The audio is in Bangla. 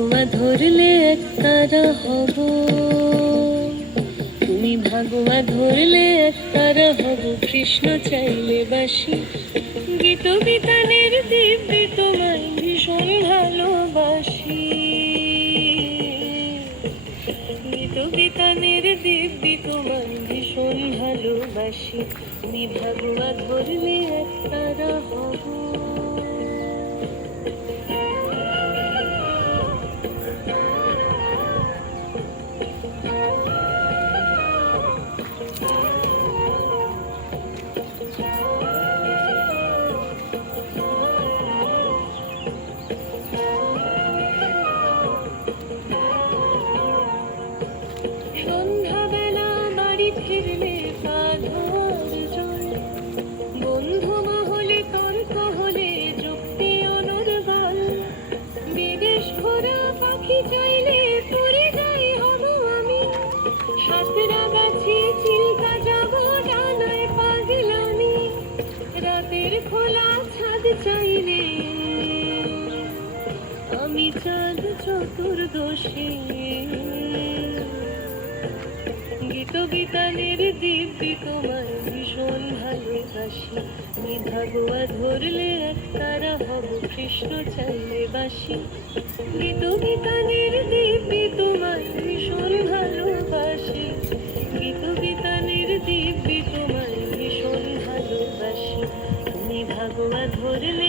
ভাগোয়া ধরলে একতারা হব, তুমি ভাগোয়া ধরলে একতারা হব, কৃষ্ণ চাইলে বাসি। গীত বিতানের দিব্যি তোমায় ভীষণ ভালোবাসি, গীত বিতানের দিব্যি তোমায় ভীষণ ভালোবাসি। তুমি ভাগোয়া ধরলে একতারা হব। সন্ধ্যাবেলা বাড়ি ফিরলে পাথর জল, বন্ধু মহলে তর্ক হলে যুক্তি অনর্গল। বিদেশ ঘোরা পাখি চাইলে পড়ে যাই হব আমি, সাতরা গাছে চিল্কা যাব ডানায় পাগলামি। রাতের খোলা ছাদ চাইলে আমি চাঁদ চতুর্দশী। গীত বিতানের দিব্যি তোমায় ভীষণ ভালোবাসি। তুমি ভাগোয়া ধরলে একতারা হব, কৃষ্ণ চাইলে বাসি। গীত বিতানের দিব্যি তোমায় ভীষণ ভালোবাসি, গীত বিতানের দিব্যি তোমায় ভীষণ ভালোবাসি। তুমি ভাগোয়া ধরলে